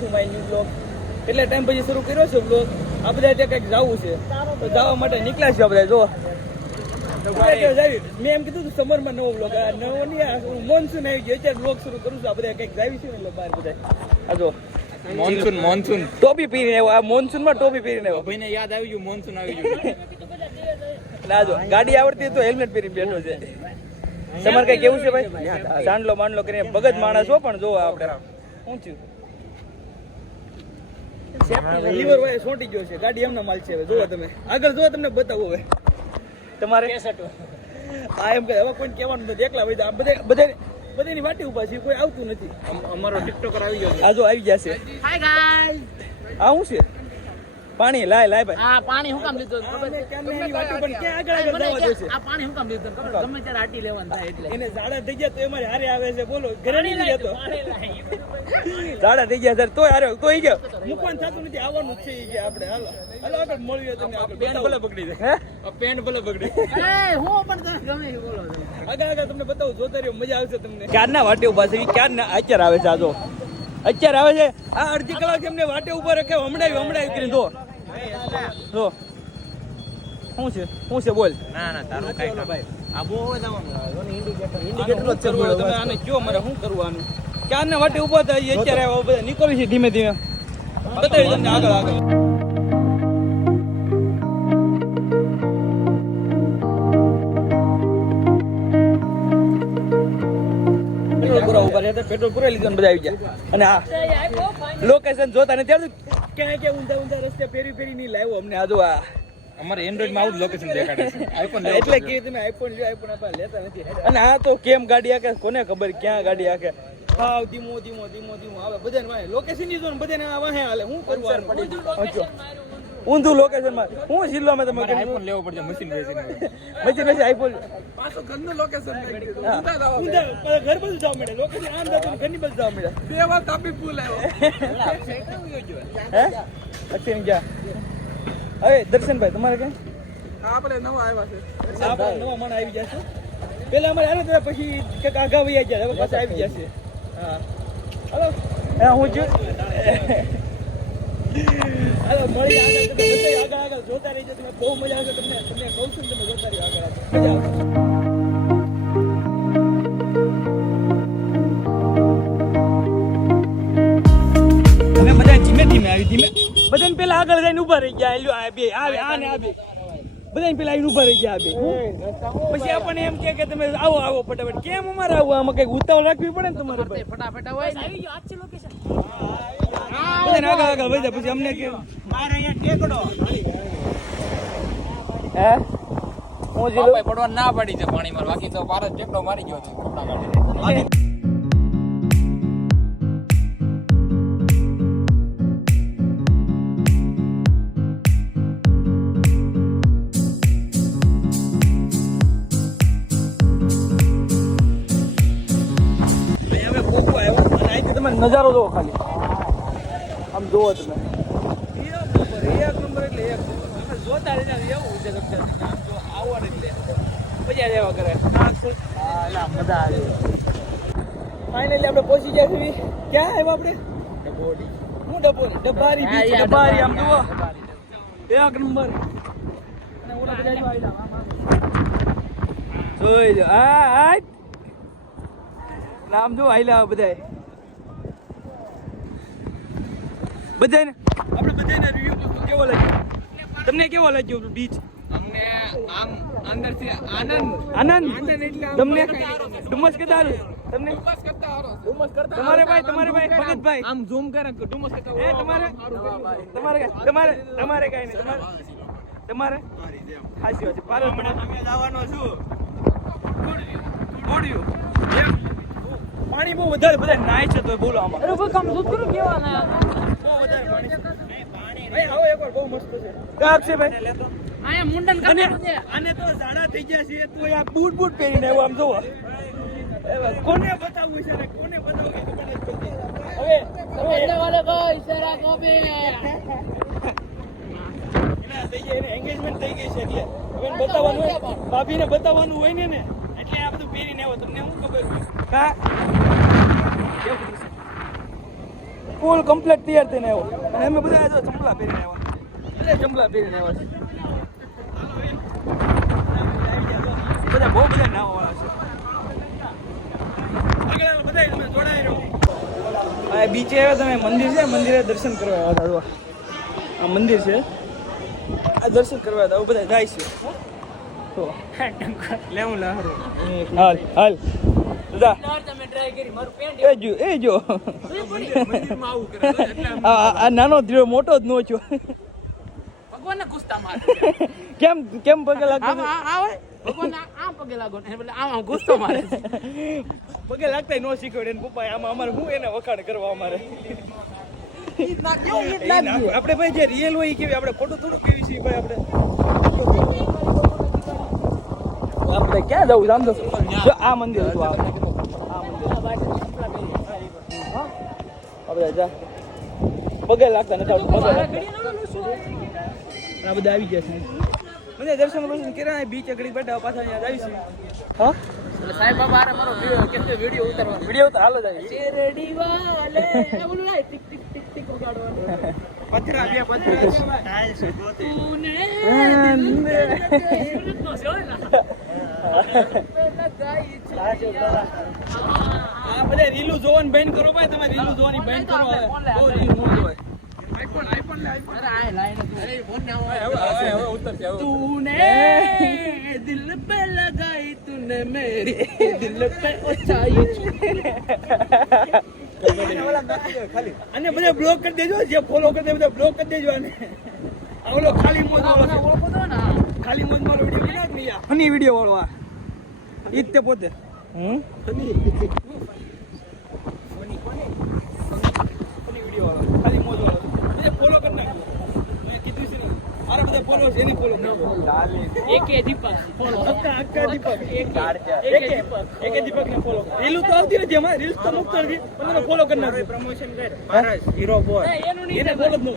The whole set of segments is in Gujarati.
To my new blog. એટલે ટાઈમ પછી શરૂ કર્યો છે બ્લોગ. આ બધા ત્યાં કંઈક જવું છે તો જવા માટે નીકળ્યા છે બધા. જો મેં એમ કીધું સમરમાં નવો બ્લોગ, આ નવો નહીં, મોનસૂન આવી ગયો અત્યારે બ્લોગ શરૂ કરું છું. આ બધા કંઈક જાવી છે ને એટલે બહાર બધા. આ જો મોનસૂન ટોપી પહેરીને આવ્યો. આ મોનસૂન માં ટોપી પહેરીને આવ્યો. ભાઈને યાદ આવી ગયું, મોનસૂન આવી ગયું. ના જો ગાડી આવડતી તો હેલ્મેટ પહેરી બેઠો છે. તમારે કઈ કેવું છે ભાઈ? ચાંદલો માંડલો કરીને ભગત માણસ હો, પણ જો આપણે શું થયું લીવર વાય સોટી ગયો છે. ગાડી એમના માલ છે. જોવો તમે આગળ જોવો, તમને બતાવો હવે તમારે આ એમ કે હવે કોઈ કહેવાનું નથી. એકલા ભાઈ આ બધાની વાટી ઉભા છે, કોઈ આવતું નથી. અમારો ટિકટોકર આવી ગયો છે. આ જો આવી જશે. હાય ગાઈસ, આ શું છે? પાણી લાય ભાઈ. આ પાણી હું કામ લીધું ખબર છે? કેમેરાની વાટી પણ ક્યાં આગળ જવા દે છે? આ પાણી હું કામ લીધું ખબર? ગમે ત્યારે આટી લેવાનું થાય એટલે. એને ઝાડા થઈ ગયા તો એમાં હારે આવે છે. બોલો ઘરે નહીં જતો. ઝાડા થઈ ગયા સર તોય હારે તોય ગયો. મૂકવાનું થતું નથી, આવવાનું જ છે કે આપણે. હાલો આગળ મળ્યો તમને. પેન ભલે બગડી જાય. હે પેન ભલે બગડી. એ હું પણ તને ગમે એ બોલો. આગળ તમને બતાવું, જોતા રહ્યો, મજા આવશે તમને. ક્યારના વાટે ઉભા છે? ક્યારના અત્યારે આવે છે? આ જો અત્યારે આવે છે. આ અડધી કલાક એમને વાટે ઉભા રખે. હમણાં કરીને જો જો શું છે બોલ. ના તારું કઈ ભાઈ આ બહુ જવાનું ઇન્ડિકેટર જ છે. તમે આને કયો મારે શું કરવાનું? ક્યારના વાટે ઉભા થાય અત્યારે બધા નીકળી છે ધીમે ધીમે. બતાવી તમને આગળ પેટ્રોલ પૂરા લીધું બધા આવી ગયા. અને આ લોકેશન જોતા ને ત્યારે ક્યાં ઊંધા રસ્તે ફેરી નહીં લાવ્યો અમને. આ જો આ અમારે એન્ડ્રોઈડ માં આવું લોકેશન દેખાડે છે. આઈફોન એટલે કે તમે આઈફોન લ્યો, આઈફોન આપણે લેતા નથી. અને આ તો કેમ ગાડી આકે કોને ખબર ક્યાં ગાડી આકે. હાવ ધીમો આવે બધાને વાહે. લોકેશન ની જો ને બધાને આ વાહે હાલે. હું કરવાનું ઊંધું લોકેશન માં હું જિલ્લો માં તમારે આઈફોન લેવો પડશે. મશીન વેચી આઈફોન પાછો ઘરનું લોકેશન ઘર બધું જવા મળે. લોકેશન આમ જતું ઘરની બધું જવા મળે. બે વાર તાપી પુલ આવ્યો. હે અક્ષય ક્યાં? હવે દર્શનભાઈ તમારે ક્યાં? આપણે નવા આવ્યા છે. આપણે નવા માણસ આવી જશે. પેલા અમારે આને તો પછી કંઈક આગા વહી ગયા, હવે પાછા આવી જશે. હા હાલો હું જો હાલો મળી આગળ જોતા રહીજો. તમે બહુ મજા આવશે. તમને કહું છું ને, તમે જોતા રહીજો આગળ મજા આવશે. અમે બધા ધીમે આવી બધાને પેલા આગળ જઈને ઉભા રહી ગયા. આ બે બધાને પેલા આવીને ઉભા રહી ગયા. આ બે પછી આપણને એમ કે તમે આવો ફટાફટ. કેમ અમારે આવું? આમાં કઈક ઉતાવળ રાખવી પડે ને તમારે. ફટાફટ આવી ગયો. આ છે લોકેશન. આગળ વધી પછી અમને કેવું મારે અહીંયા ટેકડો હે હું જીલો પડવા ના પડી છે પાણી માં. બાકી તો પાર જ ટેકડો મારી ગયો હતો. અમે પોકો આવ્યો અને અહીંથી તમે નજારો જોવો ખાલી. આમ જોવો તમે એક નંબર એટલે એક જોતા રહેતા એવું છે. આવવાનું એટલે મજા લેવા કરે. મજા આવે. ફાઇનલી આપણે પહોંચી ગયા છીએ. ક્યાં આવ્યા આપણે? ડબ્બારી ડબ્બારી. આમ જુઓ એક નંબર. અને ઓલા બધા જોઈ લો. હા નામ જો આઈલા બધાય આપણે બધાને રિવ્યુ કેવો લાગ્યો? તમને કેવો લાગ્યો બીચ? અમને આમ અંદરથી આનંદ એટલે તમને ડુમસ કરતા હારું. તમને ડુમસ કરતા તમારે ભાઈ ભગતભાઈ આમ ઝૂમ કરે ડુમસ કરતા એ તમારે કાઈ નહીં. તમારે હાસી વાત પારસ મને તમે જવાનો છું. ગોડિયું પાણી બહુ વધારે બધા નાય છે તો બોલો આમાં. અરે કોઈ કામ દૂધ કરો કેવા ના બહુ વધારે પાણી છે. ભાઈ આવો એકવાર બહુ મસ્ત છે. કાપ છે ભાઈ આયા મુંડન કરે છે. આને તો ઝાડા થઈ ગયા છે. તો આ બૂટ પહેરીને આવ્યો. આમ જોવો કોને બતાવવું છે ને કોને બતાવવું એ ખબર નથી પડતી. હવે બોલને વાલે કો ઈશારા કો બે એના થઈ ગયા. એને એન્ગેજમેન્ટ થઈ ગઈ છે એટલે હવે બતાવવાનું હોય, ભાભીને બતાવવાનું હોય ને એટલે આ બધું પહેરીને આવ્યો. તમને શું ખબર હોય? હા ફૂલ કમ્પ્લીટ તૈયાર થઈને આવ્યો અને અમે બધા જો ચંપલા પહેરીને આવ્યા બધા ચંપલા પહેરીને આવ્યા છે બધા બહુ બધા નાવાવાળા છે આગળ બધા તમે જોડાઈ રહો આ બીચે આવ્યા તમે મંદિર છે મંદિરે દર્શન કરવા આવ્યા હતા આ મંદિર છે આ દર્શન કરવા હતા બધા જાય છે તો લેવું લાહરો હાલ હાલ દાદા તમે ટ્રાય કરી મારું પેન્ટ એ જો મંદિરમાં આવું કરે એટલે આ નાનો ધીરો મોટો જ નો છો ભગવાનને ગુસ્સા માર કેમ પગે લાગતો આવે ભગવાન આમ પગે લાગો એટલે આમ ગુસ્સો મારે પગે લાગતા નો શીખવાડે ને પપ્પા આમાં અમારે હું એને વખાણ કરવા અમારે આપણે ભાઈ જે રિયલ હોય કેવી આપણે ખોટું થોડું કેવી છે ભાઈ આપણે ક્યાં જવું આમ તો જો આ મંદિર હતું આ મંદિર આપણે જા પગે લાગતા નથી આવતું પગે લાગતા આ બધા આવી ગયા છે મને દર્શન કર્યા બીચ આગળ બેઠા પાછા અહીંયા આવી છે હા એટલે સાહેબ બાબા આરે મારો વિડિયો ઉતારવાનો વિડિયો ઉતાર હાલો જાય શેરડી વાલે બોલું ના ટિક ટિક ટિક ટિક ઉગાડવાનું પથરા બે પથરા ટાઇલ્સ ગોતી તુને આ બધે રીલું જોવાનું બેન કરો ભાઈ તમે રીલું જોવાની બેન કરો બહુ રીલ નો જોવાય આઈફોન લે અરે આ લાઈન અરે ફોન ને હવે ઉતરતી હવે તુને દિલ पे लगाई तूने मेरे दिल पे उचाई અને બધા બ્લોક કરી દેજો જે ફોલો કરી દે બધા બ્લોક કરી દેજો અને ઓલો ખાલી મોજ વાળો ઓળખો ને ખાલી મોજ વાળો વિડિયો બનાવ ને યાર ફની વિડિયો વાળો આ ઈ તે પોતે ફની વિડિયો વાળો ખાલી મોજ વાળો બધા ફોલો કરી નાખો મેં કીધું છે ને અરે બધા ફોલો છે એને ફોલો કરો એકે દીપક ફોલો અક્કા દીપક એકે દીપક ને ફોલો રીલ તો આવતી નથી અમાર રીલ્સ તો મુક્ત નથી પણ તમે ફોલો કરી નાખો પ્રમોશન કર મહારાજ હીરો બોય એને ફોલો જ નો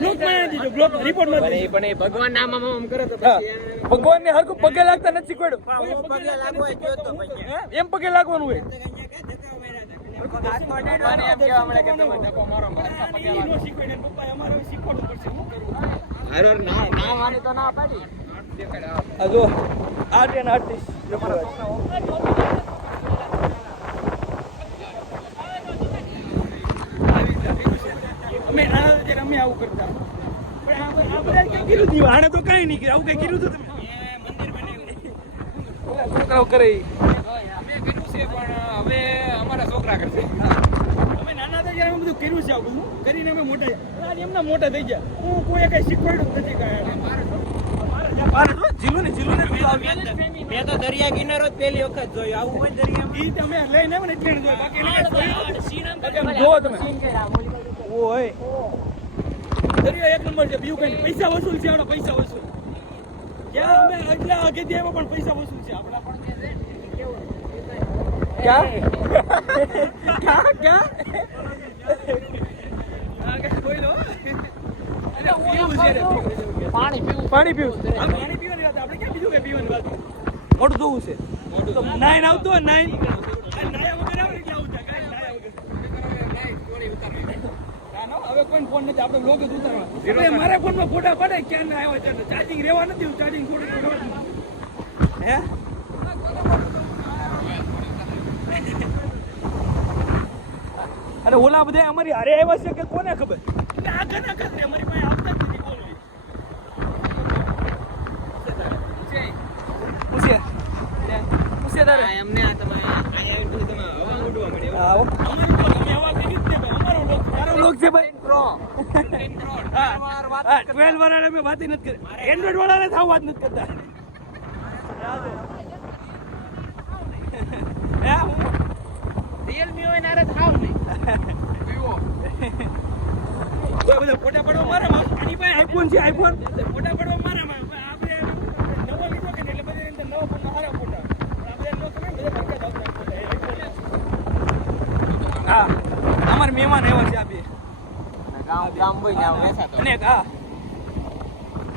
બ્લોક માં દીજો બ્લોક રિપોર્ટ માં દે પણ એ ભગવાન નામ આમ કરે તો પછી ભગવાન ને હરકો પગે લાગતા નથી શીખવાડ્યું પગે લાગવો જો તો પછી એમ પગે લાગવાનું હોય અમે આવું કરતા આને તો કઈ નહીં આવું કઈ કીધું તમે મંદિર બનાવ્યું છોકરાઓ કરે હવે અમારા છોકરા કરશે અમે નાના હતા ત્યારે અમે બધું કર્યું છે આવું બધું કરીને અમે મોટા આજે એમના મોટા થઈ ગયા હું કોઈ કઈ શીખવાડ્યું નથી મેં તો દરિયા કિનારો જ પહેલી વખત જોયું આવું હોય દરિયા ઈ તમે લઈને આવે ને એટલે જોયું બાકી જોવો તમે ઓય દરિયા એક નંબર છે બીજું કઈ પૈસા વસૂલ છે આપણા પૈસા વસૂલ ક્યાં અમે એટલા આગેથી આવ્યા પણ પૈસા વસૂલ છે આપણા પણ क्या क्या कोई लो पानी पीવું આપણે ક્યાં બીજું કે પીવાની વાત મોટું જોવું છે મોટું નાઈન આવતો નાઈન નાયા વગર આવે એટલે આવું થાય નાયા વગર હવે કોઈ ફોન નથી આપણે લોક જ ઉતારવા મારા ફોનમાં ફોટા પડે ક્યાં ના આવ્યા છે ચાર્જિંગ રહેવા નથી ચાર્જિંગ થોડું હે અને ઓલા બધા અમારી હારે આવ્યા છે કે કોને ખબર આગળ ના કરે અમારી પાસે આવતા જ નથી બોલવી પૂછે તારે એમને આ તમે અહીંયા ઇન્ટુ તમે હવા ઉડવા મળ્યો આવો અમારી તો તમે હવા કરી જ ને ભાઈ અમારો લોક છે ભાઈ પ્રો વાત 12 વાળાને મે વાત નથી કરી એન્ડ્રોઇડ વાળાને થાવ વાત નથી કરતા રિયલમી હોય નારે થાવ નહીં વિવો બધા ફોટા પડવા મારા માં આની પાસે આઈફોન છે આઈફોન ફોટા પડવા મારા માં આપણે નવો લીધો કે એટલે બધા અંદર નવો ફોન મારા ફોટા આપણે નો તમે બધા ભરકા દાવતા ફોટા હા અમાર મહેમાન આવ્યા છે આ બે ગામ બોય ને વેસા તો અને હા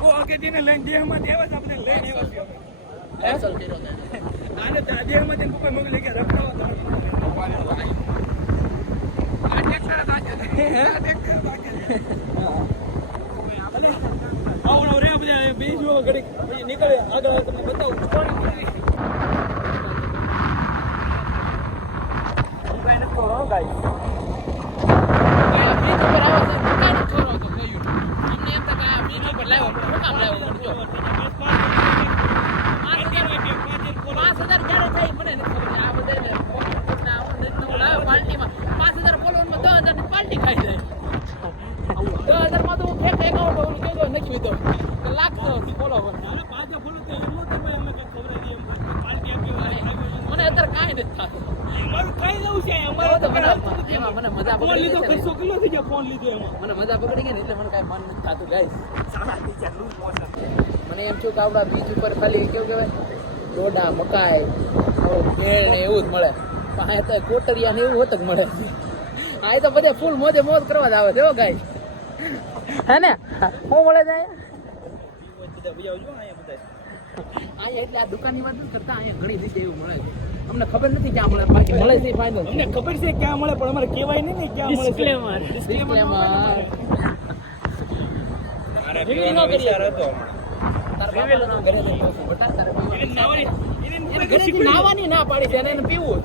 ઓ કે દિને લઈને દેહમાં દેવા છે આપણે લઈને આવ્યા છે એસલ કર્યો આને દેહમાં તેને પપ્પા મગ લઈ ગયા રખડવા આ ટેક્સર હતા ઘડીક પછી નીકળે આગળ તમને બતાવું હું કાંઈ નથી ખબર ગાઈસ મને એમ છું કે આપણા બીચ ઉપર ખાલી કેવું કહેવાય ડોડા મકાઈ ભેળ ને એવું જ મળે પણ અહીંયા તો કોટરિયા ને એવું હોત જ મળે આ તો બધે ફૂલ મોજે મોજ કરવા જ આવે છે ગાય હે ને શું મળે છે અહીંયા એટલે આ દુકાનની વાત નથી કરતા અહીંયા ઘણી રીતે એવું મળે છે અમને ખબર નથી ક્યાં મળે બાકી મળે છે ફાઇનલ અમને ખબર છે ક્યાં મળે પણ અમારે કહેવાય નહીં ને ક્યાં મળે ડિસ્ક્લેમર નાવાની ના પાડી છે એને પીવું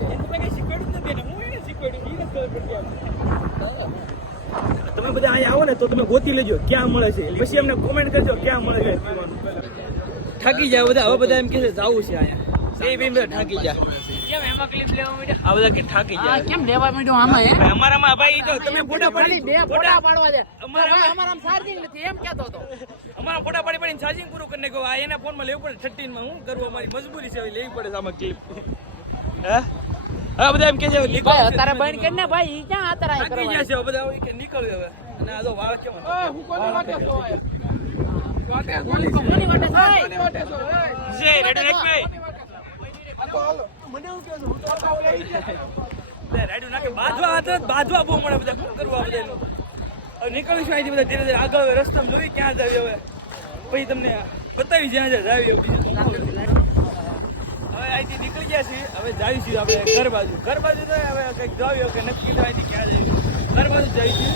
તમે બધા અહીંયા આવો ને તો તમે ગોતી લેજો ક્યાં મળે છે પછી અમને કોમેન્ટ કરજો ક્યાં મળે છે થાકી જાય બધા હવે બધા એમ કહે છે જાવું છે અહીંયા થાકી જાય કેમ એમાં ક્લિપ લેવા માંડ્યા આ બધા કે થાકી જાય કેમ લેવા માંડ્યો આમાં હે અમારામાં ભાઈ તો તમે ફોટા પાડી ફોટા પાડવા દે અમારામાં ચાર્જિંગ નથી એમ કહેતો હતો અમારા ફોટા પાડીને ચાર્જિંગ પૂરું કરીને ગયો આ એના ફોનમાં લેવું પડે 13 માં હું કરવું અમારી મજબૂરી છે લેવી પડે આમાં ક્લિપ હે હા બધા એમ કે છે ભાઈ અત્યારે બન કે ને ભાઈ ઈ ક્યાં અત્યારે થાકી ગયા છે બધા કે નીકળ્યો હવે અને આ તો વાળ કેવો હું કોની માટે છો કોની માટે છે રેડી નાખ ભાઈ રેડી નાખે બાજવા બહુ મળે બધા શું કરવું આ બધાનું હવે નીકળીશું અહીંથી બધા ધીરે ધીરે આગળ રસ્તામાં જોઈ ક્યાં જાવી હવે પછી તમને બતાવી જ્યાં જ્યાં જાવી હવે અહીંથી નીકળી ગયા છીએ હવે જાવીશું આપણે ઘર બાજુ તો હવે કંઈક જાવી કે નક્કી તો અહીંથી ક્યાં જઈએ ઘર બાજુ જઈએ છીએ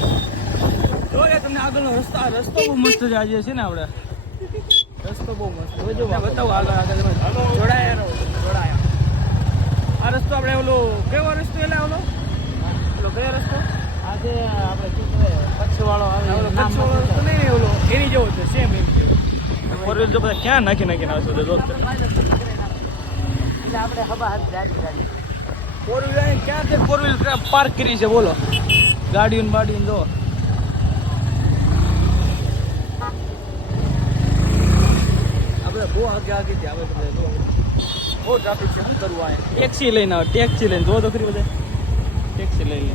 જોઈએ તમને આગળનો રસ્તો બહુ મસ્ત છે આજે છે ને આપણે રસ્તો બહુ મસ્ત જો બતાવો આગળ તમે જોડાયા આ રસ્તો આપણે ઓલો કેવો રસ્તો એટલે ઓલો કયો રસ્તો આજે આપણે શું કહેવાય કચ્છવાળો આવે કચ્છવાળો તો નહીં ઓલો એની જેવો છે સેમ એમ ફોર વ્હીલ તો બધા ક્યાં નાખીને આવશો તો દોસ્ત એટલે આપણે હવા હાથ ગાડી ફોર વ્હીલ ક્યાં છે ફોર વ્હીલ પાર્ક કરી છે બોલો ગાડીઓ જો આપણે બહુ આગે છે આવે બધા જો બહુ ટ્રાફિક છે શું કરવું આ ટેક્સી લઈને આવે ટેક્સી લઈને જો તો ખરી બધા ટેક્સી લઈ લે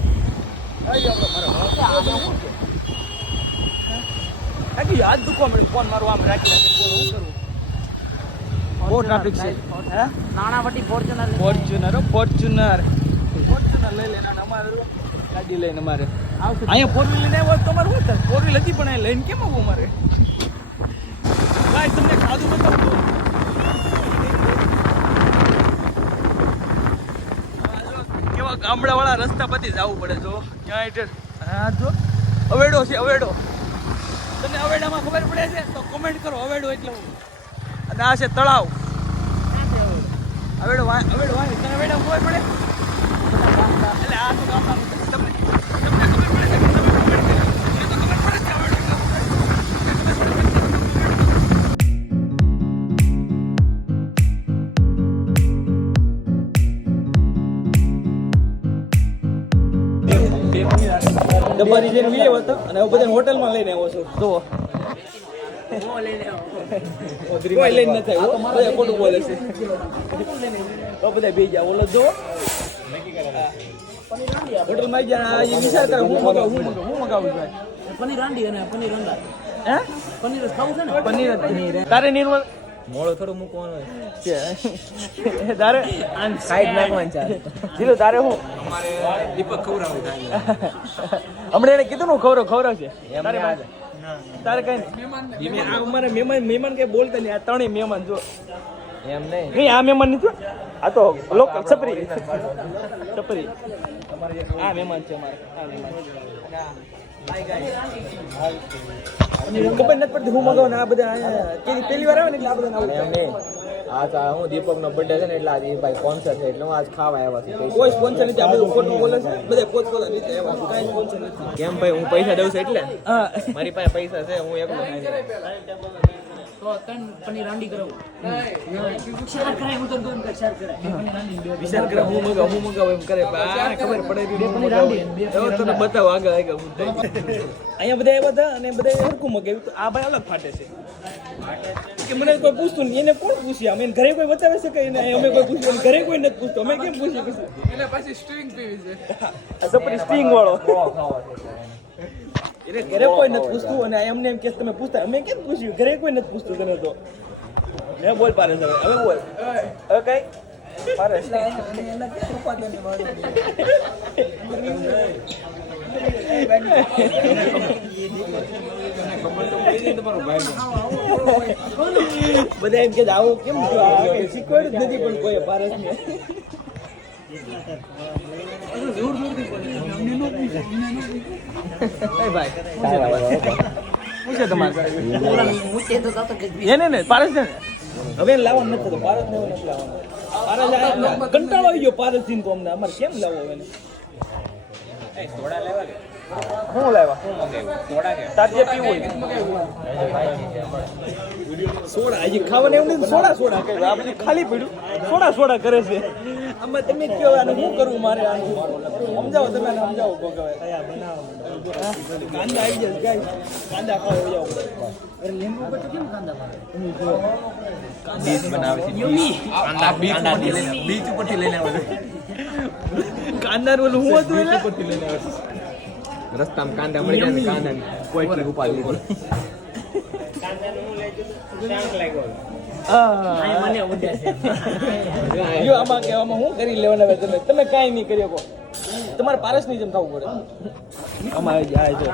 યાદ દુખવા મળ્યું ફોન મારું આમ રાખી શું કરું બહુ ટ્રાફિક છે હે નાણાવટી ફોર્ચ્યુનર લઈ લે અમારે ગાડી લઈને અમારે અહીંયા ફોર વ્હીલ લઈને આવ્યો તમારે શું થાય ફોર વ્હીલ હતી પણ અહીંયા લઈને કેમ આવું અમારે ભાઈ તમને ખાધું બતાવું કેવા ગામડાવાળા રસ્તા પરથી જવું પડે જો ક્યાં હા જો અવેડો છે અવેડો તમને અવેડામાં ખબર પડે છે તો કોમેન્ટ કરો અવેડો એટલે અને આ છે તળાવ અવેડો તને અવેડા ખબર પડે એટલે આ તો ગામડાનું તમને ખબર પડે છે ડબ્બાની જેને લઈ આવ્યો હતો અને હવે બધા હોટલમાં લઈને આવ્યો છું જુઓ કોઈ લઈને નથી આવ્યો બધા ખોટું બોલે છે બધા બે ગયા ઓલો જો હોટલમાં ગયા વિચાર કરે હું મગાવું પનીર રાંડી અને પનીર રંડા હે પનીર ખાવું છે ને પનીર તારે નિર્મલ મોડો થોડું મૂકવાનું હોય તારે સાઈડ નાખવાનું છે જીલો તારે હું અમારે દીપક ખવડાવું હમણાં એને કીધું ને ખવડાવશે તારે કઈ નહીં અમારે મહેમાન કઈ બોલતા નહીં આ ત્રણેય મહેમાન જો એમ નહીં નહીં આ મહેમાન નથી આ તો લોકલ છપરી આ મહેમાન છે અમારે આ મહેમાન ખબર નથી પડતી હું મગાવું ને આ બધા કેવી પહેલી વાર આવે ને એટલે આ બધા અને એમ નહીં આજ આ હું દીપકનો બર્થડે છે ને એટલે આજે ભાઈ કોન્સર્ટ છે એટલે હું આજ ખાવા આવ્યા છું કોઈ સ્પોન્સર નથી. આ બધું ખોટું બોલે છે બધા પોતપોતા રીતે આવ્યા છે. કાંઈ સ્પોન્સર નથી. કેમ ભાઈ હું પૈસા દઉં છું એટલે હા મારી પાસે પૈસા છે હું એકલો ખાઈ લઉં. તો ત્રણ પનીર હાંડી કરાવું શેર કરાય હું તો એમ કર શેર કરાય વિચાર કરે હું મગાવું એમ કરે પણ આ ખબર પડે કે હું મગાવું. હવે તને બતાવો આગળ આગળ હું થાય. અહીંયા બધા આવ્યા હતા અને બધા હરખું મગાવ્યું તો આ ભાઈ અલગ ફાટે છે કે મને કોઈ પૂછતું નહીં. એને કોણ પૂછ્યા અમે ઘરે કોઈ બતાવે છે કે એને અમે કોઈ પૂછ્યું ઘરે કોઈ નથી પૂછતું અમે કેમ પૂછીએ પછી એટલે પછી સ્ટ્રિંગ પીવી છે આ સપરી સ્ટિંગ વાળો એને ઘરે કોઈ નથી પૂછતું અને એમને એમ કે તમે પૂછતા અમે કેમ પૂછ્યું ઘરે કોઈ નથી પૂછતું તને તો મેં બોલ પારે હવે બોલ હવે કઈ પારે બધા એમ કે આવું કેમ શીખવાડ્યું જ નથી પણ કોઈ પારસ ને પૂછે તમારે એને ને પારસ ને હવે એને લાવવાનું નથી થતું પારસ ને નથી લાવવાનું પારસ કંટાળો આવી ગયો પારસ થી તો અમને અમારે કેમ લાવો હવે શું લાવ્યા તાર જે પીવું સોડા હજી ખાવાને એમ નહીં સોડા કહે આ બધું ખાલી પડ્યું સોડા કરે છે આમાં તમે કહો આને શું કરવું મારે આનું સમજાવો તમે આને સમજાવો કોક હવે કાંદા આવી જશે ગાઈસ કાંદા ખાવા જાવ લીંબુ બટર કેમ કાંદા ભાવે બીજ બનાવે છે બીજ ઉપરથી લઈને આવે કાંદા ઓલું હું હતું એટલે ઉપરથી લઈને આવે રસ્તામાં કાંદા મળી જાય ને કાંદા કોઈ ઉપાડી લીધી આમાં કહેવામાં હું કરી લેવાના હવે તમે કાંઈ નહીં કરી શકો તમારે પારસ ની જેમ થવું પડે આમાં જાય જો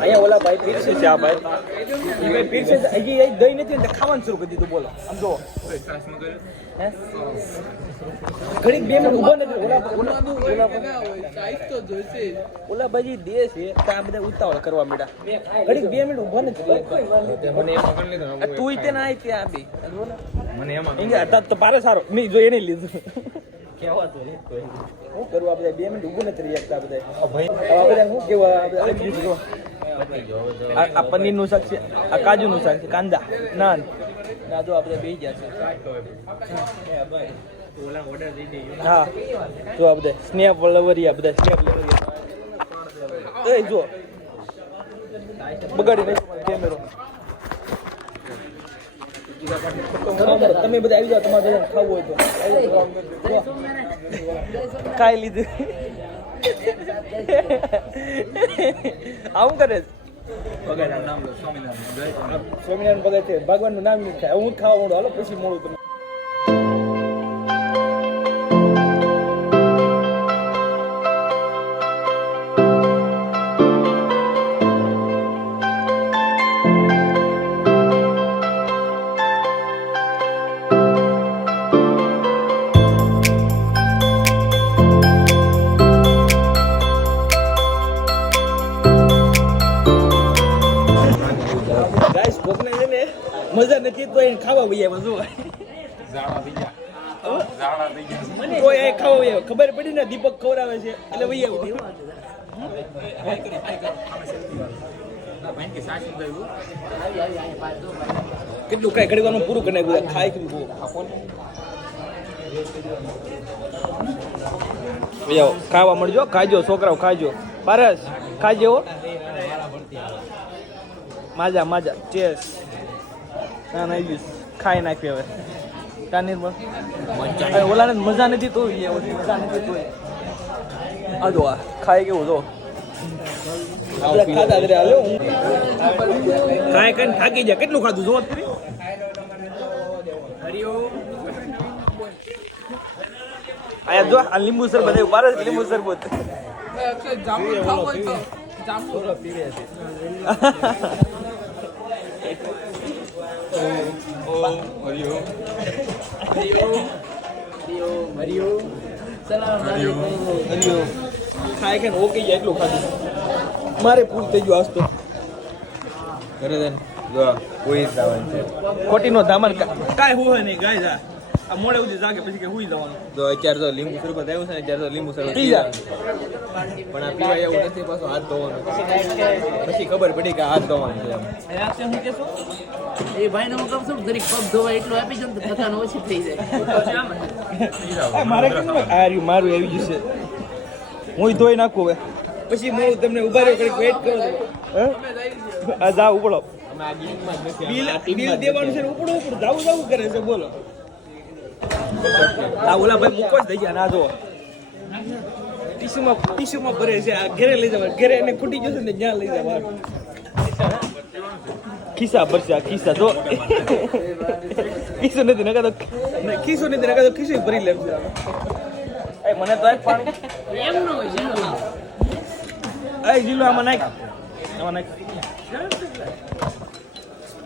અહીંયા ઓલા ભાઈ પીરસે છે આ ભાઈ એ ભાઈ પીરસે છે હજી એ દહીં નથી ને ખાવાનું શરૂ કરી દીધું બોલો આમ જો ઘડીક 2 મિનિટ ઊભો નથી ઓલા ભાઈ દે છે તો આ બધા ઉતાવળ કરવા માંડ્યા ઘડીક 2 મિનિટ ઊભો નથી મને એમાં કરી લીધો તું તે ના આવી ત્યાં બી મને એમાં તો પારે સારો નહીં જો એને લીધું શું કરવું આ બધા 2 મિનિટ ઊભું નથી રહી શકતા બધા આ બધા શું કેવું આ બધા આવી ગયું આ પનીરનું શાક છે આ કાજુનું શાક છે કાંદા નાન ના જો આ બધા બેસી ગયા છે હા જો આ બધા સ્નેપ લવરિયા બધા સ્નેપ લવરિયા એ જો બગાડી નાખ્યો કેમેરો તમે બધા આવી જાઓ તમારે બધાને ખાવું હોય તો ખાઈ લીધું આવું કરે સ્વામિનારાયણ ભગત છે ભગવાનનું નામ નહીં થાય હું ખાવા માંડું હાલો પછી મળું તમે મજા નથી તો એને ખાવા વહી આવ્યા જો કોઈ આ ખાવા વહી આવ્યો ખબર પડી ને દીપક ખવડાવે છે એટલે વહી આવ્યો કેટલું ખાય ઘડી વાર પૂરું કરી નાખ્યું ખાય કેટલું ખાવા મળજો ખાજો છોકરાઓ ખાજો પારસ ખાજો માજા ચેસ ના ના ખાઈ નાખી હવે કાનીર ઓલાને મજા નથી તો મજા નથી તો આ જો ખાઈ કેવું જો ખાધા કરે હાલો ખાઈ ખાઈને થાકી જાય કેટલું ખાધું જો આયા જો આ લીંબુ શરબત એવું બાર લીંબુ શરબત જાંબુ ખાવ હોય તો જાંબુ પીવે છે હરિયો સલામ હરિયો ખાય કે ઓકે જાય એટલું ખાધું મારે પૂરું થઈ ગયું આજ તો કરે છે જો કોઈ જવાનું છે ખોટીનો ધામણ કાંઈ હોય નહીં ગાય જા આ મોડે સુધી જાગે પછી કે હુઈ જવાનું જો અત્યારે તો લીંબુ શરબત આવ્યું છે ને અત્યારે તો લીંબુ શરબત પી જા. પણ આ પીવાય એવું નથી પાછું હાથ ધોવાનું પછી ખબર પડી કે હાથ ધોવાનું છે એમ. હું કહેશો એ ભાઈને હું કહું છું જરીક પગ ધોવા એટલું આપી દઉં ને તો થકાન ઓછી થઈ જાય મારે કેમ આ રહ્યું મારું આવી ગયું છે હું ધોઈ નાખું હવે પછી હું તમને ઉભા રહ્યો કરી વેઇટ કરો હે આ જા ઉપડો અમે આ ગેમમાં જ નથી બિલ આ બિલ ટીમમાં જ દેવાનું છે ને ઉપડો જાવું કરે છે બોલો આ ઓલા ભાઈ મૂકો જ થઈ ગયા ના જો ટીસ્યુમાં ભરે છે આ ઘરે લઈ જવા ઘરે એને ખૂટી જશે ને જ્યાં લઈ જવા ખિસ્સા ભરશે આ ખિસ્સા તો ખિસ્સો નથી નકા તો ખિસ્સો નથી નકા તો ખિસ્સો ભરી લે એ મને તો આજ પાણી એમ ન હોય છે એ જીલો આમાં નાખ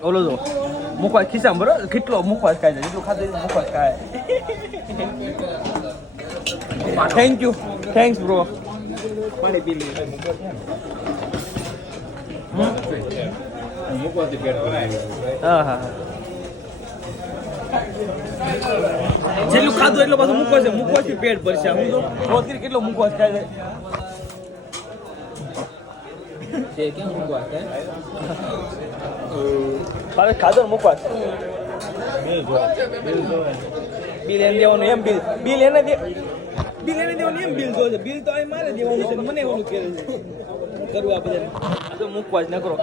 ઓલો જો મુખવાસ ખિસ્સામાં ભરો કેટલો મુખવાસ ખાય છે જેટલું ખાધું એટલું મુખવાસ ખાય થેન્ક યુ થેન્ક્સ બ્રો પાણી પી લે હા હા જેટલું ખાધું એટલું પાછું મુખવાસથી પેટ ભરશે હું તો રોજ કેટલો મુખવાસ ખાય છે છે કેમ મૂકવા છે મારે ખાધો ને મુખવાસ બિલ એને દેવાનું એમ બિલ એને દેવાનું એમ બિલ જોશે બિલ તો અહીં મારે દેવાનું છે મને ઓલું કરે છે કરવું આ બધાને આ તો મુખવાસ ન કરો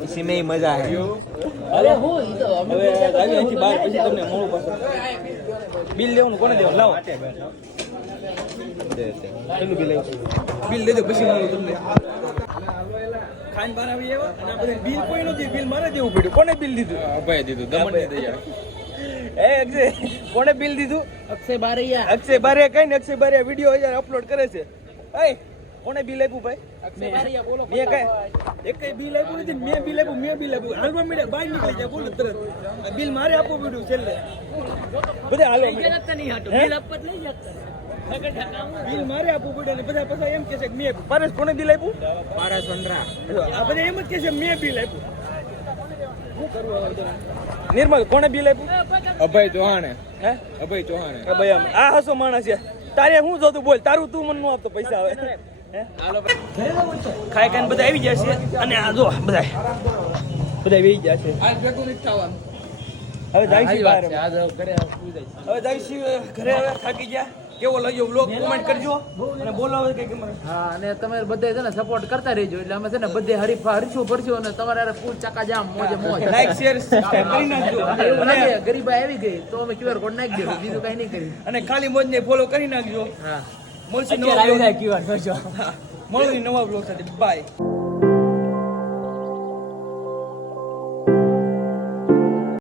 इसी में ही मजा है અરે હું ઈ તો અમે હવે આવી અહીંથી બહાર પછી તમને મોડું પાછું બિલ દેવાનું કોને દેવાનું લાવો કેટલું બિલ આવ્યું બિલ દેજો પછી મળું તમને ખાઈને બહાર આવી એવા અને આ બધા બિલ કોઈ નથી બિલ મારે દેવું પડ્યું કોને બિલ દીધું અભય દીધું દમણ નહીં દઈ એ અક્ષય કોને બિલ દીધું અક્ષય બારૈયા અક્ષય બારે કઈ ને અક્ષય બારે વિડીયો હજાર અપલોડ કરે છે એ કોને બિલ આપ્યું ભાઈ અક્ષય બારૈયા બોલો મેં કઈ એક કઈ બિલ આપ્યું નથી મેં બિલ આપ્યું હાલવા મીડે બહાર નીકળી જાય બોલો તરત આ બિલ મારે આપવું પડ્યું છેલ્લે બધા હાલવા મીડે નહીં હતો હે? બિલ આપવા જ નહીં જતા બિલ મારે આપવું પડ્યું અને બધા પાછા એમ કે છે કે મેં પારસ કોને બિલ આપ્યું પારસ વંડરા આ બધા એમ જ કે છે મેં બિલ આપ્યું શું કરવું હવે તો? નિર્મલ કોને બિલ આપ્યું અભય ચૌહાણે હે અભય ચૌહાણે આ ભાઈ આ હસો માણસ છે તારે શું જોતું બોલ તારું તું મને નો આપતો પૈસા આવે હે ખાઈ ખાઈને બધા આવી ગયા છે અને આ જો બધા આવી ગયા છે હવે જઈશું બહાર હવે જઈશું ઘરે હવે થાકી ગયા કેવો લાગ્યો વ્લોગ કોમેન્ટ કરજો અને બોલો હવે કઈ ગમે હા અને તમે બધે છે ને સપોર્ટ કરતા રહેજો એટલે અમે છે ને બધે હરીશું ફરશું અને તમારે હારે ફૂલ ચાકાજામ મોજે મોજ લાઈક શેર સબસ્ક્રાઇબ કરી નાખજો અને એવું લાગે ગરીબાઈ આવી ગઈ તો અમે QR કોડ નાખી દેવું બીજું કઈ નહીં કરી અને ખાલી મોજને ફોલો કરી નાખજો હા મળશું નવા બ્લોગ મળશું નવા બ્લોગ સાથે બાય